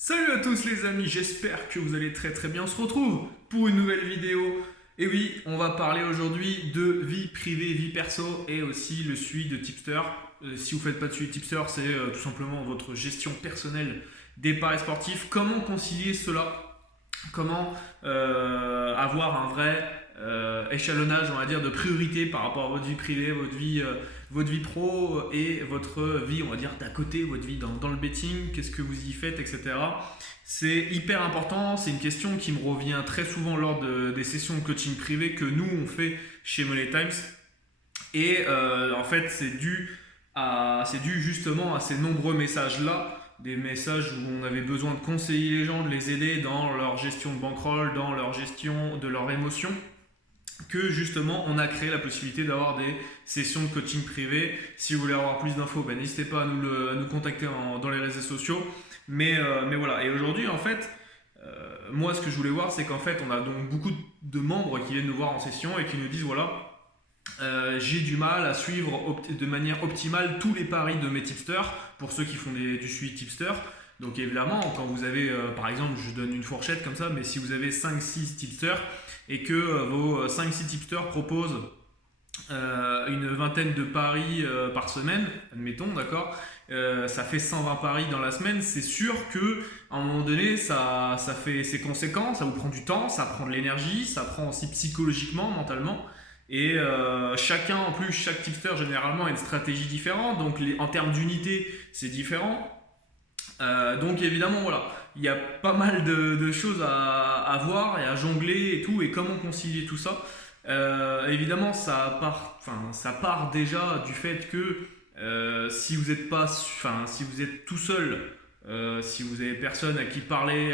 Salut à tous les amis, j'espère que vous allez très très bien. On se retrouve pour une nouvelle vidéo. Et oui, on va parler aujourd'hui de vie privée, vie perso et aussi le suivi de tipster. Si vous ne faites pas de suivi de tipster, c'est tout simplement votre gestion personnelle des paris sportifs. Comment concilier cela? Comment avoir un vrai échelonnage, on va dire, de priorité par rapport à votre vie privée, votre vie pro et votre vie, on va dire, d'à côté, votre vie dans le betting, qu'est-ce que vous y faites, etc. C'est hyper important, c'est une question qui me revient très souvent lors des sessions de coaching privé que nous on fait chez Money Times. Et en fait, c'est dû justement à ces nombreux messages-là, des messages où on avait besoin de conseiller les gens, de les aider dans leur gestion de bankroll, dans leur gestion de leurs émotions, que justement on a créé la possibilité d'avoir des sessions de coaching privé. Si vous voulez avoir plus d'infos, ben, n'hésitez pas à nous contacter dans les réseaux sociaux. Mais voilà, et aujourd'hui en fait, moi ce que je voulais voir c'est qu'en fait on a donc beaucoup de membres qui viennent nous voir en session et qui nous disent voilà, j'ai du mal à suivre de manière optimale tous les paris de mes tipsters, pour ceux qui font du suivi tipster. Donc évidemment, quand vous avez, par exemple, je donne une fourchette comme ça, mais si vous avez 5-6 tipsters et que vos 5-6 tipsters proposent une vingtaine de paris par semaine, admettons, d'accord, ça fait 120 paris dans la semaine, c'est sûr que à un moment donné, ça fait ses conséquences, ça vous prend du temps, ça prend de l'énergie, ça prend aussi psychologiquement, mentalement. Et en plus, chaque tipster généralement a une stratégie différente, donc en termes d'unité, c'est différent. Donc évidemment, voilà, il y a pas mal de choses à voir et à jongler et tout, et comment concilier tout ça. Évidemment, ça part déjà du fait que si vous êtes pas, si vous êtes tout seul, si vous avez personne à qui parler,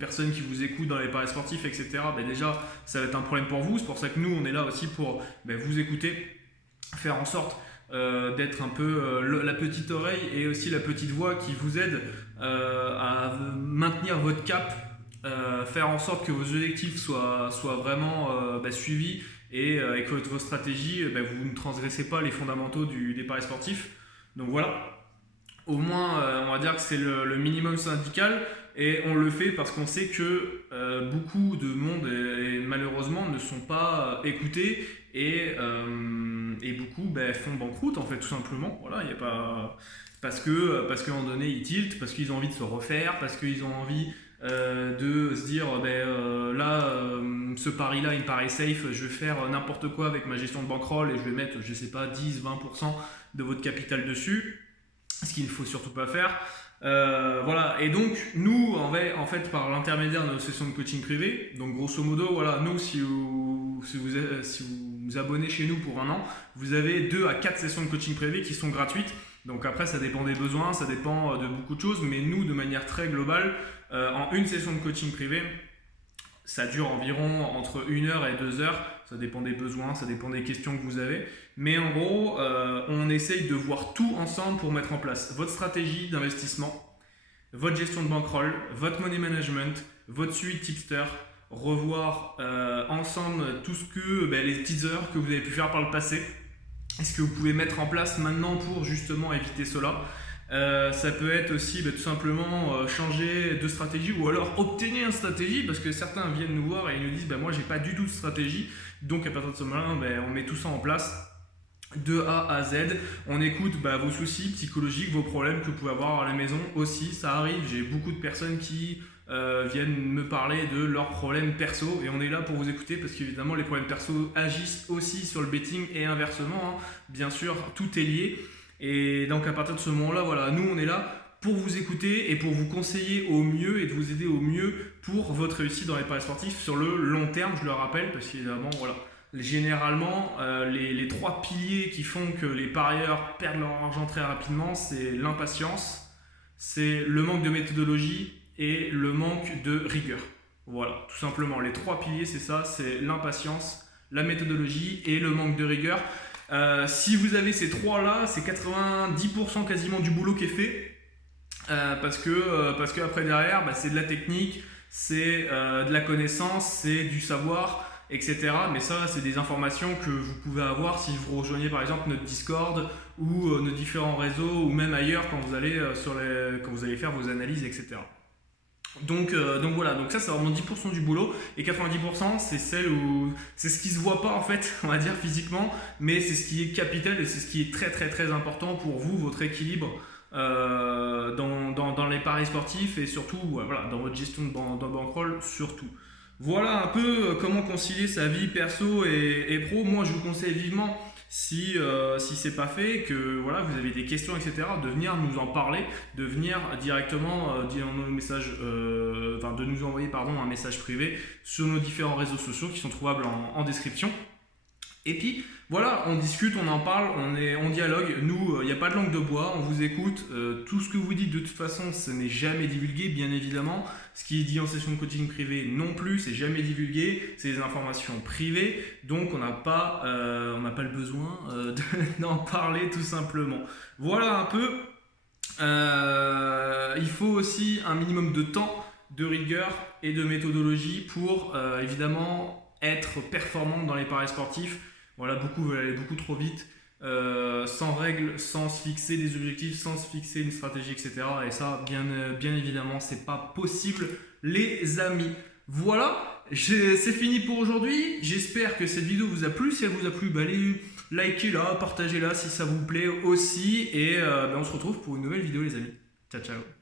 personne qui vous écoute dans les paris sportifs, etc. Ben déjà, ça va être un problème pour vous. C'est pour ça que nous, on est là aussi pour vous écouter, faire en sorte d'être un peu la petite oreille et aussi la petite voix qui vous aide à maintenir votre cap, faire en sorte que vos objectifs soient vraiment suivis et que votre stratégie, vous ne transgressez pas les fondamentaux des paris sportifs. Donc voilà, au moins on va dire que c'est le minimum syndical, et on le fait parce qu'on sait que beaucoup de monde malheureusement ne sont pas écoutés et beaucoup font banqueroute en fait, tout simplement. Voilà, il y a pas parce qu'à un moment donné ils tiltent, parce qu'ils ont envie de se refaire, parce qu'ils ont envie de se dire ce pari là il me paraît safe, je vais faire n'importe quoi avec ma gestion de bankroll et je vais mettre, je sais pas, 10-20% de votre capital dessus, ce qu'il ne faut surtout pas faire. Voilà, et donc nous en fait par l'intermédiaire de nos sessions de coaching privé, donc grosso modo voilà, nous si vous abonnez chez nous pour un an, vous avez 2 à 4 sessions de coaching privé qui sont gratuites. Donc après ça dépend des besoins, ça dépend de beaucoup de choses, mais nous de manière très globale, en une session de coaching privé, ça dure environ entre 1 heure et 2 heures, ça dépend des besoins, ça dépend des questions que vous avez. Mais en gros, on essaye de voir tout ensemble pour mettre en place votre stratégie d'investissement, votre gestion de bankroll, votre money management, votre suivi de tipster, revoir ensemble tout ce que les teasers que vous avez pu faire par le passé, est-ce que vous pouvez mettre en place maintenant pour justement éviter cela. Ça peut être aussi tout simplement changer de stratégie ou alors obtenir une stratégie, parce que certains viennent nous voir et ils nous disent moi j'ai pas du tout de stratégie, donc à partir de ce moment-là on met tout ça en place de A à Z. On écoute vos soucis psychologiques, vos problèmes que vous pouvez avoir à la maison aussi, ça arrive. J'ai beaucoup de personnes qui viennent me parler de leurs problèmes perso et on est là pour vous écouter, parce qu'évidemment les problèmes perso agissent aussi sur le betting et inversement, hein. Bien sûr, tout est lié. Et donc à partir de ce moment-là, voilà, nous on est là pour vous écouter et pour vous conseiller au mieux et de vous aider au mieux pour votre réussite dans les paris sportifs sur le long terme, je le rappelle, parce qu'évidemment, voilà, généralement, les 3 piliers qui font que les parieurs perdent leur argent très rapidement, c'est l'impatience, c'est le manque de méthodologie et le manque de rigueur. Voilà, tout simplement, les 3 piliers, c'est ça, c'est l'impatience, la méthodologie et le manque de rigueur. Si vous avez ces 3 là, c'est 90% quasiment du boulot qui est fait, parce que après derrière, c'est de la technique, c'est de la connaissance, c'est du savoir, etc. Mais ça, c'est des informations que vous pouvez avoir si vous rejoignez par exemple notre Discord ou nos différents réseaux, ou même ailleurs quand vous allez, quand vous allez faire vos analyses, etc. Donc voilà, donc ça c'est vraiment 10% du boulot, et 90% c'est c'est ce qui se voit pas en fait, on va dire physiquement, mais c'est ce qui est capital et c'est ce qui est très très très important pour vous, votre équilibre dans les paris sportifs, et surtout voilà, dans votre gestion de bankroll surtout. Voilà un peu comment concilier sa vie perso et pro. Moi je vous conseille vivement, si c'est pas fait, que voilà, vous avez des questions, etc., de venir nous en parler, de venir directement dire nos messages, de nous envoyer un message privé sur nos différents réseaux sociaux qui sont trouvables en description. Et puis voilà, on discute, on en parle, on dialogue. Nous, il n'y a pas de langue de bois, on vous écoute. Tout ce que vous dites, de toute façon, ce n'est jamais divulgué, bien évidemment. Ce qui est dit en session de coaching privé non plus, c'est jamais divulgué. C'est des informations privées, donc on n'a pas le besoin d'en parler tout simplement. Voilà un peu. Il faut aussi un minimum de temps, de rigueur et de méthodologie pour évidemment être performant dans les paris sportifs. Voilà, beaucoup veulent aller beaucoup trop vite, sans règles, sans se fixer des objectifs, sans se fixer une stratégie, etc. Et ça, bien évidemment, c'est pas possible, les amis. Voilà, c'est fini pour aujourd'hui. J'espère que cette vidéo vous a plu. Si elle vous a plu, allez likez-la, partagez-la si ça vous plaît aussi. Et on se retrouve pour une nouvelle vidéo, les amis. Ciao, ciao.